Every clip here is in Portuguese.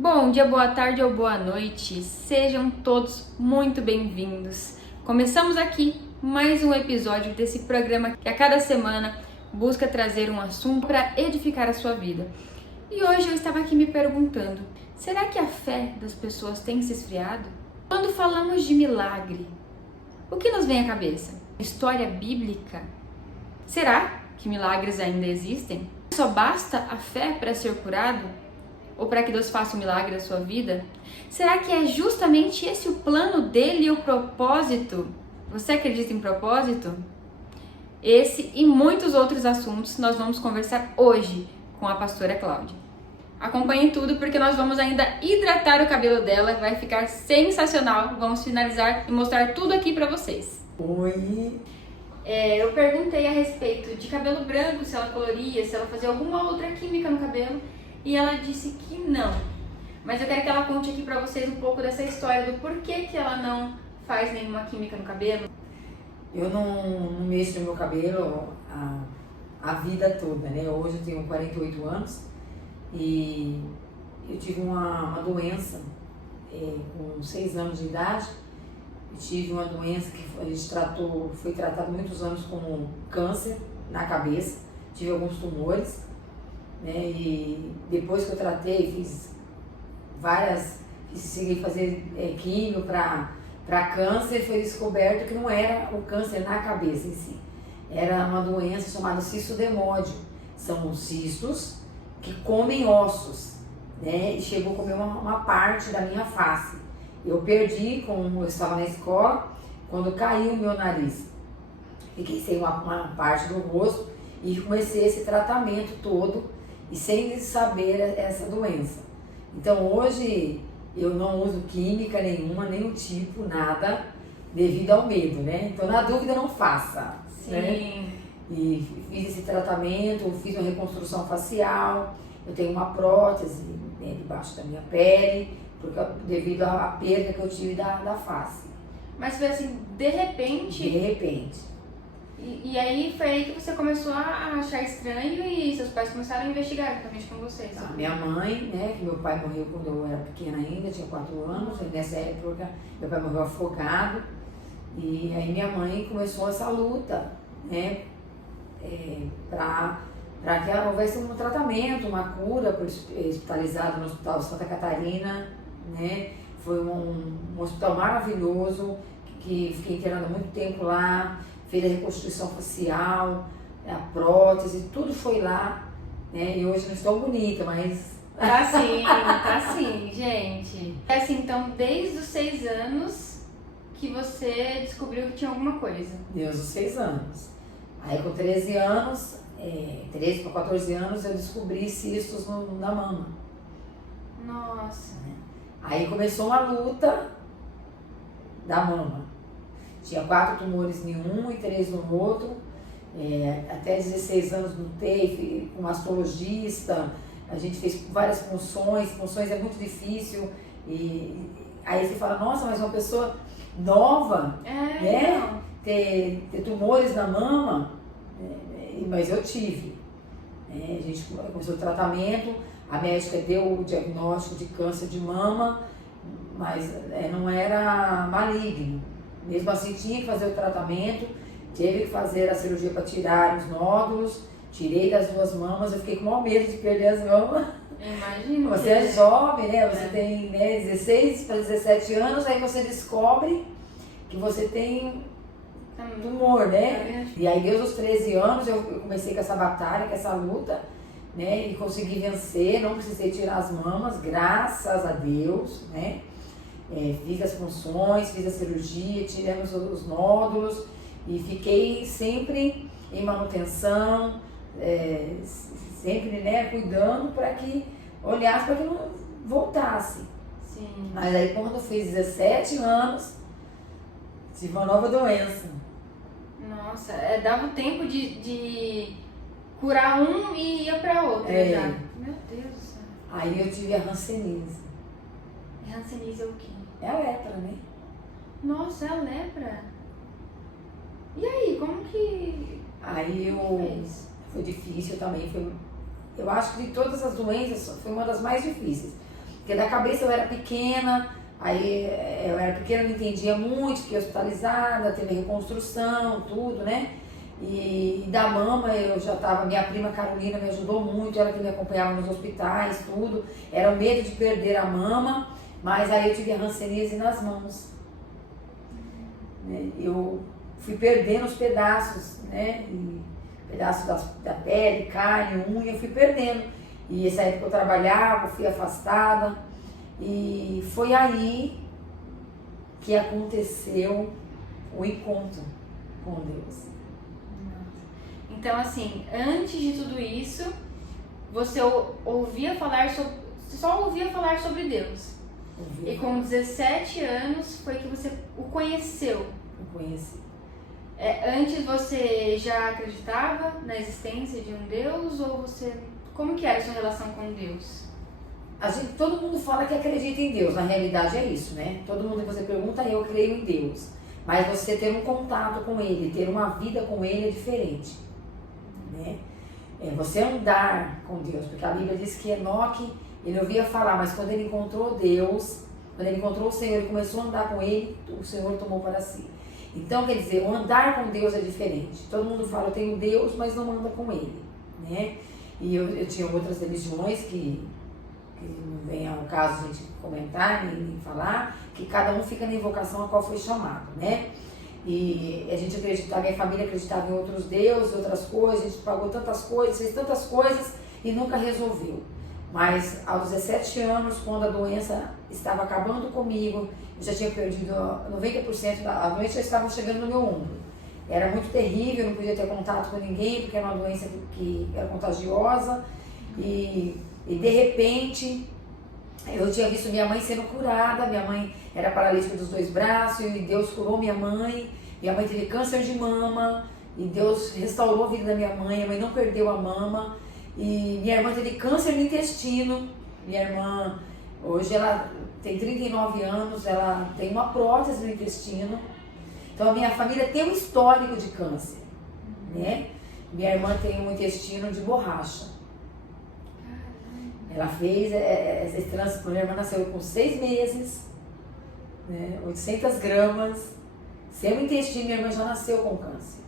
Bom dia, boa tarde ou boa noite, sejam todos muito bem-vindos. Começamos aqui mais um episódio desse programa que a cada semana busca trazer um assunto para edificar a sua vida. E hoje eu estava aqui me perguntando, será que a fé das pessoas tem se esfriado? Quando falamos de milagre, o que nos vem à cabeça? História bíblica? Será que milagres ainda existem? Só basta a fé para ser curado? Ou para que Deus faça um milagre na sua vida? Será que é justamente esse o plano dele e o propósito? Você acredita em propósito? Esse e muitos outros assuntos nós vamos conversar hoje com a pastora Cláudia. Acompanhe tudo porque nós vamos ainda hidratar o cabelo dela, vai ficar sensacional. Vamos finalizar e mostrar tudo aqui para vocês. Oi! Eu perguntei a respeito de cabelo branco, se ela coloria, se ela fazia alguma outra química no cabelo. E ela disse que não. Mas eu quero que ela conte aqui pra vocês um pouco dessa história do porquê que ela não faz nenhuma química no cabelo. Eu não mexo no meu cabelo a vida toda, né? Hoje eu tenho 48 anos e eu tive uma doença com 6 anos de idade. Eu tive uma doença que foi tratado muitos anos como câncer na cabeça. Tive alguns tumores. Né? E depois que eu tratei, consegui fazer químio para câncer, foi descoberto que não era o câncer na cabeça em si, era uma doença chamada cistomodídio. São cistos que comem ossos, né? E chegou a comer uma parte da minha face. Eu perdi, como eu estava na escola, quando caiu o meu nariz. Fiquei sem uma parte do rosto e comecei esse tratamento todo e sem saber essa doença. Então hoje eu não uso química nenhuma, nenhum tipo, nada, devido ao medo, né? Então na dúvida não faça. Sim. Né? E fiz esse tratamento, fiz uma reconstrução facial, eu tenho uma prótese, né, debaixo da minha pele, devido à perda que eu tive da face. Mas foi assim, de repente... De repente. E aí foi aí que você começou a achar estranho e seus pais começaram a investigar juntamente com vocês. A minha mãe, né, que meu pai morreu quando eu era pequena ainda, tinha 4 anos, e nessa época meu pai morreu afogado, e aí minha mãe começou essa luta, né, para que houvesse um tratamento, uma cura, hospitalizado no Hospital Santa Catarina, né, foi um hospital maravilhoso, que fiquei internada muito tempo lá, fez a reconstrução facial, a prótese, tudo foi lá, né? E hoje não estou bonita, mas... Tá sim, gente. É assim, então, desde os 6 anos que você descobriu que tinha alguma coisa. Desde os 6 anos. Aí com 13 anos, 13 para 14 anos, eu descobri cistos na mama. Nossa. Aí começou uma luta da mama. Tinha 4 tumores em um e 3 no outro. Até 16 anos lutei, fui com um astrologista, a gente fez várias punções é muito difícil. E aí você fala, nossa, mas uma pessoa nova, né? Ter tumores na mama, mas eu tive. A gente começou o tratamento, a médica deu o diagnóstico de câncer de mama, mas não era maligno. Mesmo assim tinha que fazer o tratamento, teve que fazer a cirurgia para tirar os nódulos, tirei das 2 mamas, eu fiquei com o maior medo de perder as mamas. Imagina. Você é jovem, né? Você tem 16 para 17 anos, aí você descobre que você tem tumor, né? E aí desde os 13 anos eu comecei com essa batalha, com essa luta, né? E consegui vencer, não precisei tirar as mamas, graças a Deus, né? Fiz as punções, fiz a cirurgia, tiramos os nódulos e fiquei sempre em manutenção, sempre, né, cuidando para que olhasse para que não voltasse. Sim. Mas aí quando eu fiz 17 anos, tive uma nova doença. Nossa, dava tempo de curar um e ia para outro já. Meu Deus do céu. Aí eu tive a hanseníase. Hanseníase é o quê? É a lepra, né? Nossa, é a lepra? E aí, como que... Aí foi difícil também, eu acho que de todas as doenças foi uma das mais difíceis. Porque da cabeça eu era pequena, aí eu era pequena, não entendia muito, fiquei hospitalizada, teve reconstrução, tudo, né? E da mama eu já estava, minha prima Carolina me ajudou muito, ela que me acompanhava nos hospitais, tudo. Era o medo de perder a mama, mas aí eu tive a hanseníase nas mãos. Né? Eu fui perdendo os pedaços, né? E pedaços da pele, carne, unha, eu fui perdendo. E essa época eu trabalhava, fui afastada. E foi aí que aconteceu o encontro com Deus. Então, assim, antes de tudo isso, você ouvia falar sobre, só ouvia falar sobre Deus. E com 17 anos foi que você o conheceu. Eu conheci. Antes você já acreditava na existência de um Deus ou você... Como que era a sua relação com Deus? Todo mundo fala que acredita em Deus, na realidade é isso, né? Todo mundo que você pergunta, eu creio em Deus. Mas você ter um contato com Ele, ter uma vida com Ele é diferente. Né? Você andar com Deus, porque a Bíblia diz que Enoque, ele ouvia falar, mas quando ele encontrou Deus, quando ele encontrou o Senhor e começou a andar com Ele, o Senhor tomou para si. Então, quer dizer, o andar com Deus é diferente. Todo mundo fala, eu tenho Deus, mas não anda com Ele. Né? E eu tinha outras religiões que não vem ao caso a gente comentar, nem falar, que cada um fica na invocação a qual foi chamado, né? E a gente acreditava, minha família acreditava em outros deuses, outras coisas, a gente pagou tantas coisas, fez tantas coisas e nunca resolveu. Mas aos 17 anos, quando a doença estava acabando comigo, eu já tinha perdido 90%, a doença já estava chegando no meu ombro. Era muito terrível, eu não podia ter contato com ninguém, porque era uma doença que era contagiosa. E de repente, eu tinha visto minha mãe sendo curada, minha mãe era paralítica dos 2 braços, e Deus curou minha mãe teve câncer de mama, e Deus restaurou a vida da minha mãe não perdeu a mama, e minha irmã teve câncer no intestino, minha irmã, hoje ela tem 39 anos, ela tem uma prótese no intestino, então a minha família tem um histórico de câncer, né? Minha irmã tem um intestino de borracha. Ela fez esse trânsito, minha irmã nasceu com 6 meses, né, 800 gramas, sem o intestino, minha irmã já nasceu com câncer.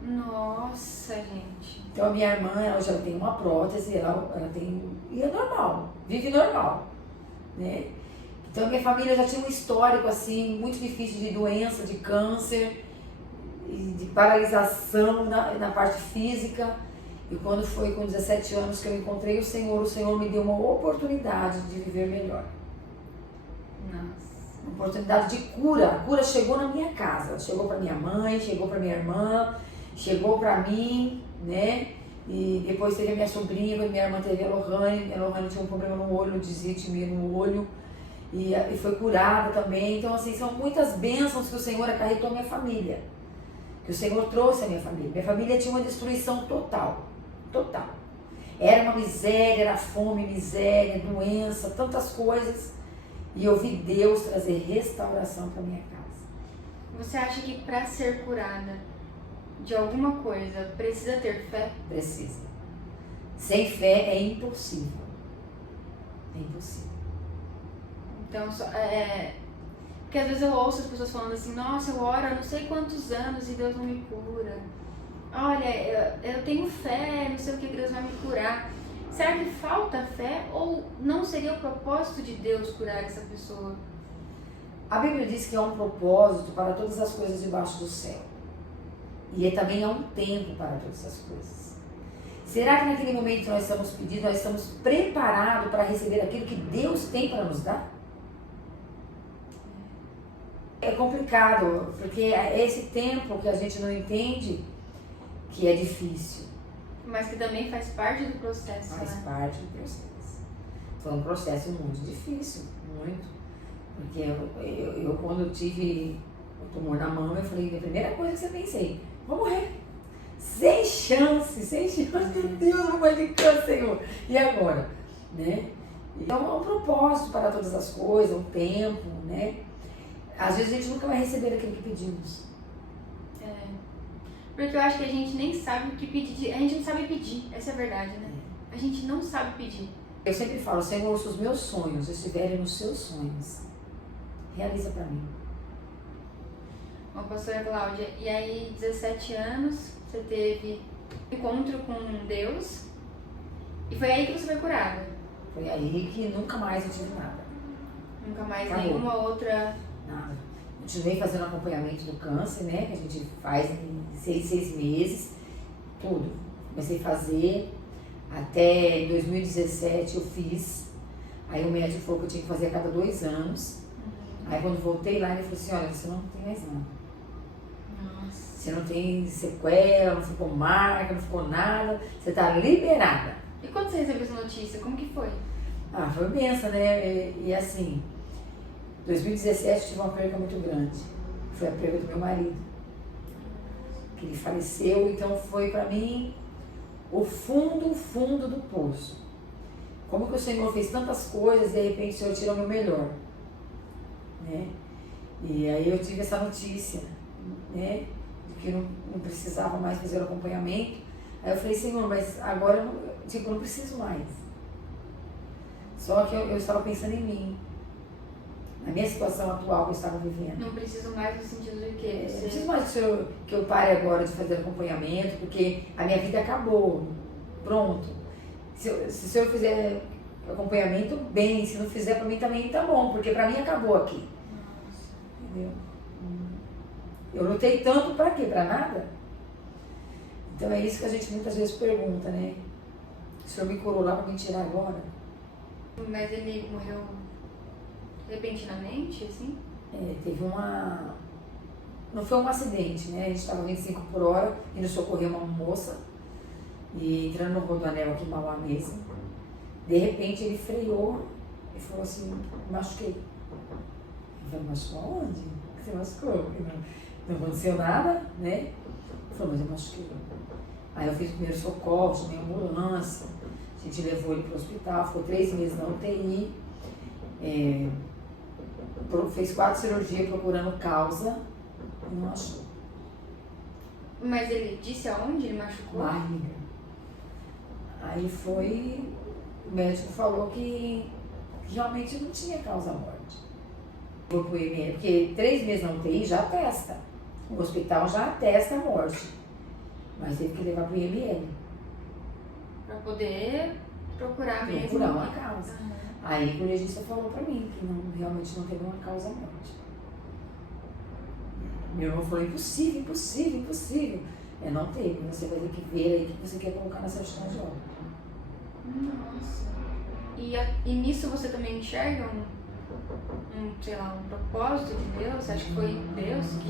Nossa, gente. Então a minha irmã, hoje ela tem uma prótese, ela tem, e é normal, vive normal, né? Então a minha família já tinha um histórico assim, muito difícil de doença, de câncer, de paralisação na parte física. E quando foi com 17 anos que eu encontrei o Senhor me deu uma oportunidade de viver melhor. Nossa. Uma oportunidade de cura. A cura chegou na minha casa. Ela chegou para minha mãe, chegou para minha irmã, chegou para mim, né? E depois teve a minha sobrinha, quando minha irmã teve a Lohane. Minha Lohane tinha um problema no olho, desítmia no olho. E foi curada também. Então, assim, são muitas bênçãos que o Senhor acarretou à minha família. Que o Senhor trouxe à minha família. Minha família tinha uma destruição total. Total. Era uma miséria, era fome, miséria, doença, tantas coisas. E eu vi Deus trazer restauração para minha casa. Você acha que para ser curada de alguma coisa precisa ter fé? Precisa. Sem fé é impossível. É impossível. Então, porque às vezes eu ouço as pessoas falando assim, nossa, eu oro há não sei quantos anos e Deus não me cura. Olha, eu tenho fé, não sei o que Deus vai me curar. Será que falta fé ou não seria o propósito de Deus curar essa pessoa? A Bíblia diz que há um propósito para todas as coisas debaixo do céu. E também há um tempo para todas as coisas. Será que naquele momento que nós estamos pedindo, nós estamos preparados para receber aquilo que Deus tem para nos dar? É complicado, porque é esse tempo que a gente não entende que é difícil. Mas que também faz parte do processo, Faz né? parte do processo. Foi um processo muito difícil, muito. Porque eu quando eu tive o tumor na mama, eu falei, a primeira coisa que eu pensei, vou morrer. Sem chance, meu Deus, eu vou morrer de câncer, Senhor. E agora? Né? Então é um propósito para todas as coisas, um tempo, né? Às vezes a gente nunca vai receber aquilo que pedimos. Porque eu acho que a gente nem sabe o que pedir. A gente não sabe pedir, essa é a verdade, né? A gente não sabe pedir. Eu sempre falo, Senhor, se os meus sonhos estiverem nos seus sonhos, realiza para mim. Bom, pastora Cláudia, e aí 17 anos, você teve encontro com Deus e foi aí que você foi curada? Foi aí que nunca mais eu tive nada. Nunca mais Acabou. nenhuma outra... Nada. Continuei fazendo acompanhamento do câncer, né? Que a gente faz em 6 meses, tudo. Comecei a fazer, até 2017 eu fiz. Aí o médico falou que eu tinha que fazer a cada 2 anos. Aí quando voltei lá, ele falou assim, olha, você não tem mais nada. Nossa. Você não tem sequela, não ficou marca, não ficou nada. Você tá liberada. E quando você recebeu essa notícia, como que foi? Ah, foi benção, né? E assim, 2017 eu tive uma perda muito grande. Foi a perda do meu marido. Que ele faleceu, então foi pra mim o fundo do poço. Como que o Senhor fez tantas coisas e de repente o Senhor tirou o meu melhor. Né? E aí eu tive essa notícia, né? De que eu não precisava mais fazer o acompanhamento. Aí eu falei, Senhor, mas agora eu não preciso mais. Só que eu estava pensando em mim, na minha situação atual que eu estava vivendo. Não preciso mais no sentido de quê? Não preciso mais que eu pare agora de fazer acompanhamento, porque a minha vida acabou. Pronto. Se o senhor fizer acompanhamento, bem. Se não fizer, para mim também tá bom, porque para mim acabou aqui. Nossa. Entendeu? Eu lutei tanto para quê? Para nada? Então é isso que a gente muitas vezes pergunta, né? O senhor me curou lá para me tirar agora? Mas ele morreu repentinamente, assim? Teve uma... Não foi um acidente, né? A gente estava 25 por hora, indo socorrer uma moça, e entrando no Rodoanel aqui em Mauá mesmo. De repente ele freou e falou assim, me machuquei. Eu falei, machucou onde? Você machucou? Não aconteceu nada, né? Ele falou, mas eu machuquei. Aí eu fiz o primeiro socorro, chamei a ambulância, a gente levou ele para o hospital, ficou 3 meses na UTI, fez 4 cirurgias procurando causa e não achou. Mas ele disse aonde ele machucou? Barriga. Aí foi, o médico falou que realmente não tinha causa morte. Foi pro IML, porque 3 meses na UTI já atesta. O hospital já atesta a morte. Mas teve que levar pro IML. Pra poder procurar mesmo. Procurar uma causa. Uhum. Aí o legista falou pra mim que realmente não teve uma causa morte. Meu irmão falou, impossível. Não teve, você vai ter que ver aí o que você quer colocar na certidão de óbito. Nossa. E nisso você também enxerga sei lá, um propósito de Deus? Você acha que foi Deus que...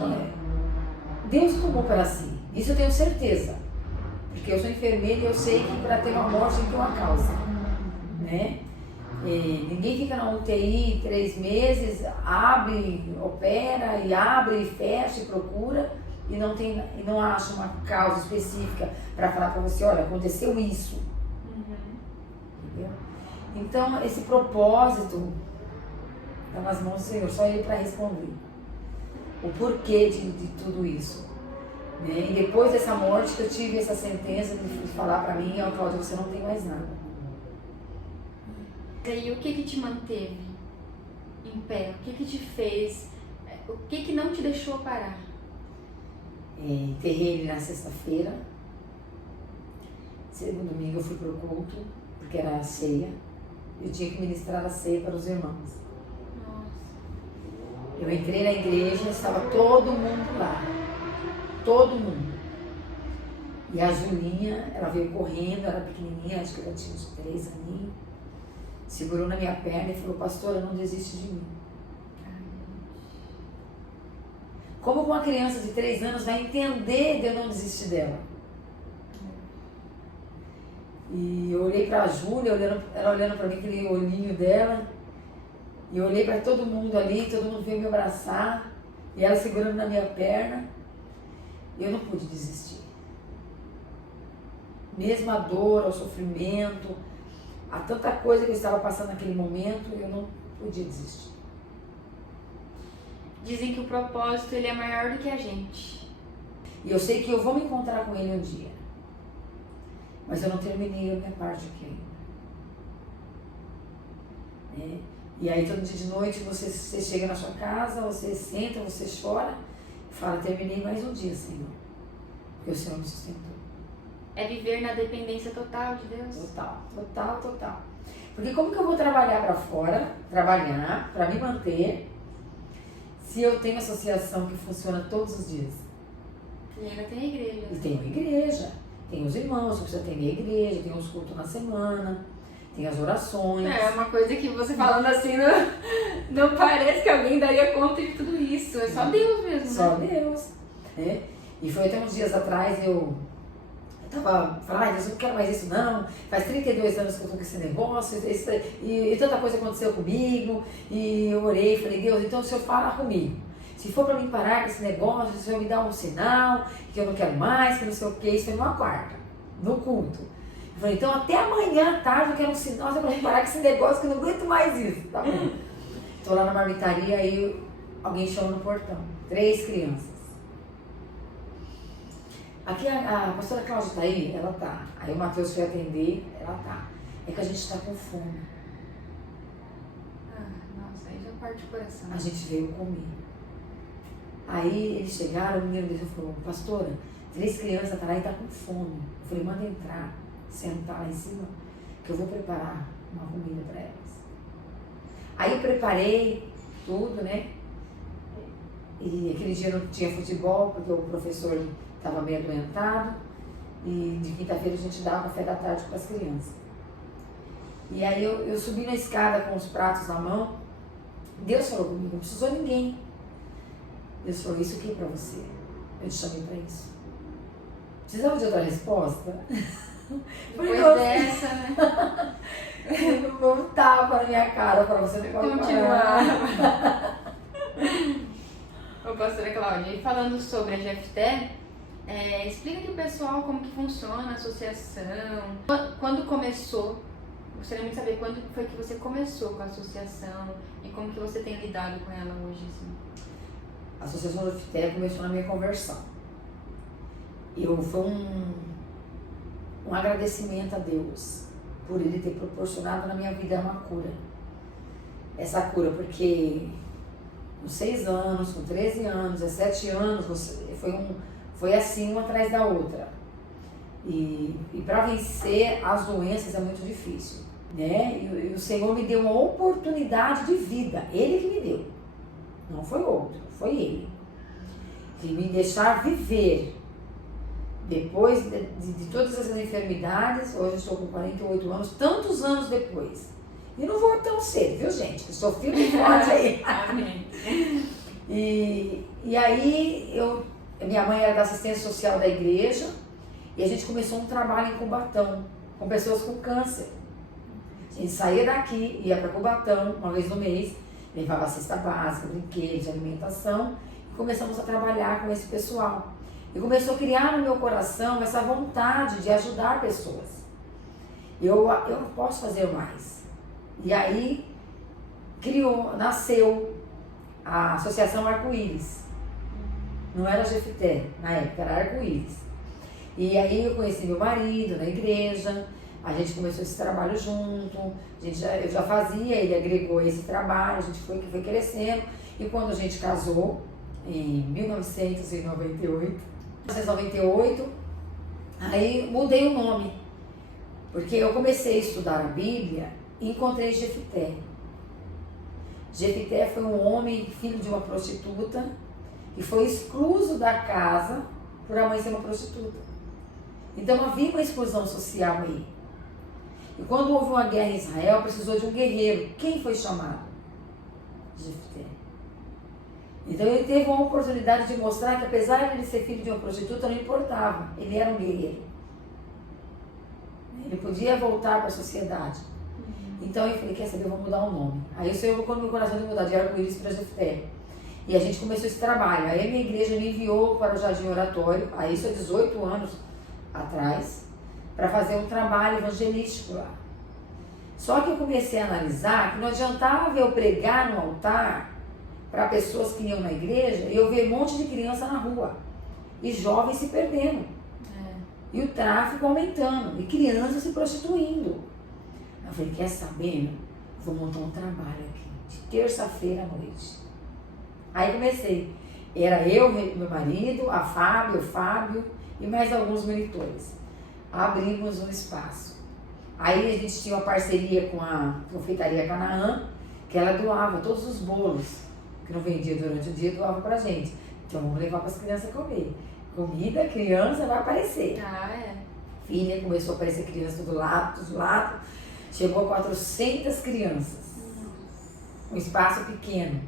Deus tomou para si, isso eu tenho certeza. Porque eu sou enfermeira e eu sei que para ter uma morte tem que ter uma causa. Né? Ninguém fica na UTI 3 meses, abre, opera e abre e fecha e procura e não acha uma causa específica para falar para você, olha, aconteceu isso. Entendeu? Então esse propósito está nas mãos do Senhor, só Ele para responder o porquê de tudo isso. Né? E depois dessa morte que eu tive essa sentença de falar para mim, ó, Cláudia, você não tem mais nada. E o que te manteve em pé? O que te fez? O que não te deixou parar? Enterrei ele na sexta-feira. Segundo domingo eu fui pro culto, porque era a ceia. Eu tinha que ministrar a ceia para os irmãos. Nossa. Eu entrei na igreja, estava todo mundo lá. Todo mundo. E a Julinha, ela veio correndo, era pequenininha, acho que ela tinha uns 3 aninhos. Segurou na minha perna e falou, pastora, não desiste de mim. Como uma criança de 3 anos vai entender de eu não desistir dela? E eu olhei para a Júlia, ela olhando para mim, aquele olhinho dela. E eu olhei para todo mundo ali, todo mundo veio me abraçar. E ela segurando na minha perna. E eu não pude desistir. Mesmo a dor, o sofrimento, a tanta coisa que eu estava passando naquele momento, eu não podia desistir. Dizem que o propósito ele é maior do que a gente. E eu sei que eu vou me encontrar com ele um dia. Mas eu não terminei a minha parte aqui ainda. né? E aí todo dia de noite você chega na sua casa, você senta, você chora e fala, terminei mais um dia, Senhor, porque o Senhor me sustentou. É viver na dependência total de Deus? Total, total, total. Porque como que eu vou trabalhar para fora, trabalhar para me manter, se eu tenho associação que funciona todos os dias? E ainda tem a igreja. E tem uma igreja, tem os irmãos, você tem a igreja, tem os cultos na semana, tem as orações. É uma coisa que você falando assim, não parece que alguém daria conta de tudo isso. É só Deus mesmo, Só né? Deus. Né? E foi até uns dias atrás, eu tava falando, ai Deus, eu não quero mais isso não, faz 32 anos que eu tô com esse negócio, e tanta coisa aconteceu comigo, e eu orei e falei, Deus, então o Senhor fala comigo. Se for para mim parar com esse negócio, o Senhor me dá um sinal, que eu não quero mais, que não sei o que, isso foi numa quarta, no culto. Eu falei, então até amanhã à tarde eu quero um sinal, para mim parar com esse negócio, que eu não aguento mais isso, tá bom? Tô lá na marmitaria, aí alguém chama no portão, 3 crianças. Aqui a pastora Cláudia tá aí? Ela tá. Aí o Matheus foi atender, ela tá. É que a gente tá com fome. Nossa, aí já parte o coração. A gente veio comer. Aí eles chegaram, o menino dele falou, pastora, 3 crianças tá lá e tá com fome. Eu falei, manda entrar, sentar lá em cima, que eu vou preparar uma comida para elas. Aí eu preparei tudo, né? E aquele dia não tinha futebol, porque o professor estava meio adoentado, e de quinta-feira a gente dava café da tarde para as crianças. E aí eu subi na escada com os pratos na mão, Deus falou comigo, não precisou ninguém. Deus falou, isso aqui é para você, eu te chamei para isso. Precisava de outra resposta? Depois dessa, né? Vou um tapa na minha cara para você continuar. Ô, pastora Cláudia, e falando sobre a Jefté, explica aqui o pessoal como que funciona a associação, quando começou, gostaria muito de saber quando foi que você começou com a associação e como que você tem lidado com ela hoje, assim. A Associação da Jefté começou na minha conversão. Foi um agradecimento a Deus por Ele ter proporcionado na minha vida uma cura. Essa cura, porque com 6 anos, com 13 anos, 17 anos, foi assim, uma atrás da outra. E para vencer as doenças é muito difícil, né? E o Senhor me deu uma oportunidade de vida, Ele que me deu, não foi outro, foi Ele. De me deixar viver. Depois de todas essas enfermidades, hoje eu estou com 48 anos, tantos anos depois. E não vou tão cedo, viu gente? Eu sou firme e forte aí. Amém. E aí, minha mãe era da assistência social da igreja e a gente começou um trabalho em Cubatão, com pessoas com câncer. A gente saía daqui, ia para Cubatão uma vez no mês, levava a cesta básica, brinquedos, alimentação e começamos a trabalhar com esse pessoal. E começou a criar no meu coração essa vontade de ajudar pessoas. Eu não posso fazer mais. E aí nasceu a Associação Arco-Íris. Não era Jefté, na época era Arco-Íris. E aí eu conheci meu marido na igreja, a gente começou esse trabalho junto, eu já fazia, ele agregou esse trabalho, a gente foi crescendo. E quando a gente casou, em 1998, aí mudei o nome, porque eu comecei a estudar a Bíblia e encontrei Jefté. Jefté foi um homem, filho de uma prostituta, que foi excluso da casa por a mãe ser uma prostituta. Então havia uma exclusão social aí. E quando houve uma guerra em Israel, precisou de um guerreiro. Quem foi chamado? Jefté. Então ele teve uma oportunidade de mostrar que apesar de ele ser filho de uma prostituta, não importava. Ele era um guerreiro. Ele podia voltar para a sociedade. Então eu falei, quer saber, eu vou mudar o nome. Aí o Senhor colocou no meu coração de mudar de Arco-Íris para Jefté. E a gente começou esse trabalho. Aí a minha igreja me enviou para o Jardim Oratório, aí isso há 18 anos atrás, para fazer um trabalho evangelístico lá. Só que eu comecei a analisar que não adiantava eu pregar no altar para pessoas que iam na igreja e eu ver um monte de criança na rua e jovens se perdendo e o tráfico aumentando e crianças se prostituindo. Eu falei, quer saber? vou montar um trabalho aqui, de terça-feira à noite. Aí comecei. Era eu, meu marido, a Fábio, o Fábio e mais alguns monitores. Abrimos um espaço. Aí a gente tinha uma parceria com a Confeitaria Canaã, que ela doava todos os bolos que não vendia durante o dia, doava pra gente. Então vamos levar para as crianças comer. Comida, criança vai aparecer. Ah, é. Filha, começou a aparecer criança do lado. Chegou a 400 crianças. Um espaço pequeno.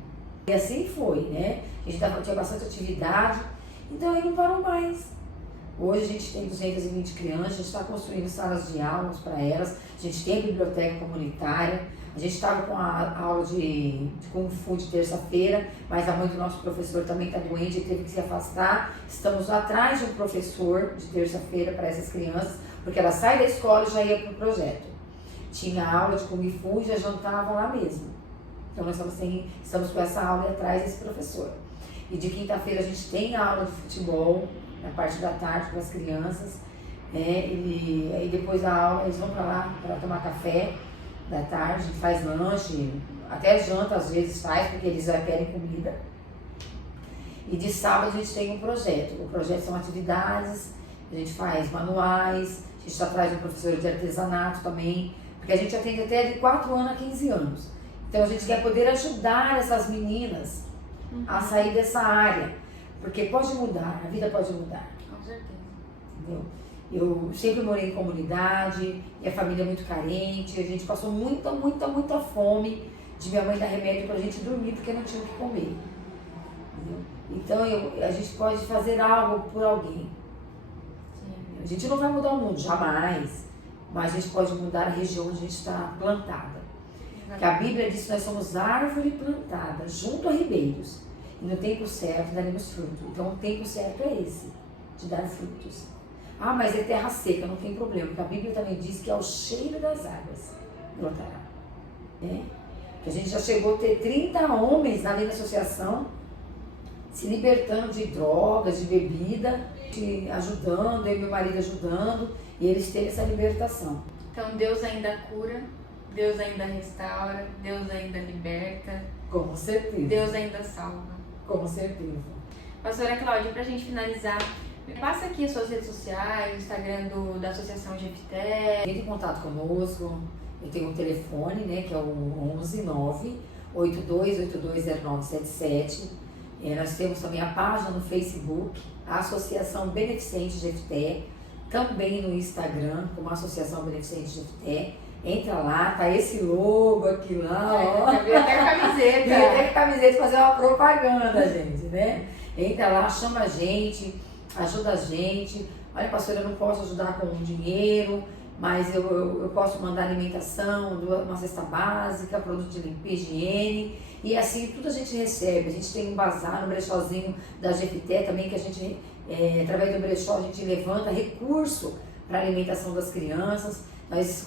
E assim foi, né? A gente tinha bastante atividade, então aí não parou mais. Hoje a gente tem 220 crianças, a gente está construindo salas de aulas para elas, a gente tem a biblioteca comunitária, a gente estava com a aula de Kung Fu de terça-feira, mas a mãe do nosso professor também está doente e teve que se afastar. Estamos atrás de um professor de terça-feira para essas crianças, porque ela sai da escola e já ia para o projeto. Tinha aula de Kung Fu e já jantava lá mesmo. Então nós estamos com essa aula atrás desse professor. E de quinta-feira a gente tem aula de futebol, na parte da tarde para as crianças, né? E aí depois da aula eles vão para lá para tomar café da tarde, a gente faz lanche, até janta às vezes faz, porque eles já querem comida. E de sábado a gente tem um projeto. O projeto são atividades, a gente faz manuais, a gente traz um professor de artesanato também, porque a gente atende até de 4 anos a 15 anos. Então a gente quer poder ajudar essas meninas a sair dessa área, porque pode mudar, a vida pode mudar. Com certeza. Entendeu? Eu sempre morei em comunidade, minha família é muito carente, a gente passou muita fome de minha mãe dar remédio pra gente dormir porque não tinha o que comer. Entendeu? Então a gente pode fazer algo por alguém. Sim. A gente não vai mudar o mundo, jamais, mas a gente pode mudar a região onde a gente está plantada. Que a Bíblia diz que nós somos árvore plantada junto a ribeiros e no tempo certo daremos fruto. Então o tempo certo é esse, de dar frutos. Ah, mas é terra seca, não tem problema, porque a Bíblia também diz que é o cheiro das águas brotará. Né? Que a gente já chegou a ter 30 homens na lei da associação se libertando de drogas, de bebida, ajudando, eu e meu marido ajudando, e eles têm essa libertação. Então Deus ainda cura, Deus ainda restaura, Deus ainda liberta. Com certeza. Deus ainda salva. Com certeza. Pastora Cláudia, pra gente finalizar, passa aqui as suas redes sociais, o Instagram da Associação Jefité. Entre em contato conosco, eu tenho um telefone, né, que é o 11 982820977. Nós temos também a página no Facebook, a Associação Beneficente Jefité, também no Instagram, como Associação Beneficente Jefité. Entra lá, tá esse logo aqui lá, ó. Já vi até camiseta. Vi até camiseta, fazer uma propaganda, gente, né? Entra lá, chama a gente, ajuda a gente. Olha, pastora, eu não posso ajudar com dinheiro, mas eu posso mandar alimentação, uma cesta básica, produto de limpeza, higiene. E assim, tudo a gente recebe. A gente tem um bazar, um brechózinho da Jefité também, que a gente, através do brechó, a gente levanta recurso para a alimentação das crianças. Nós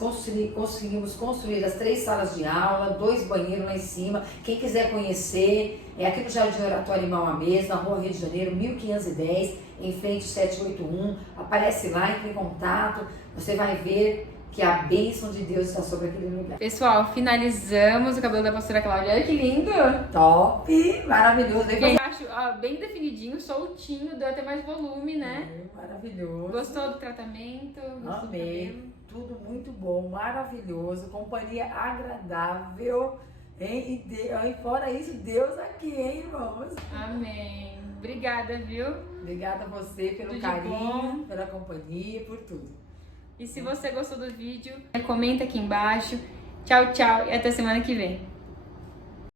conseguimos construir as 3 salas de aula, 2 banheiros lá em cima. Quem quiser conhecer, é aqui no Jardim Oratório Irmão Amês, na Rua Rio de Janeiro, 1510, em frente 781. Aparece lá, entre em contato, você vai ver que a bênção de Deus está sobre aquele lugar. Pessoal, finalizamos o cabelo da pastora Cláudia. Olha que lindo! Top! Maravilhoso! Eu acho bem definidinho, soltinho, deu até mais volume, né? Maravilhoso! Gostou do tratamento? Gostou Amei! Tudo muito bom, maravilhoso, companhia agradável, hein? E fora isso, Deus aqui, hein, irmãos? Amém. Obrigada, viu? Obrigada a você pelo tudo carinho, pela companhia, por tudo. E se você gostou do vídeo, comenta aqui embaixo. Tchau, tchau e até semana que vem.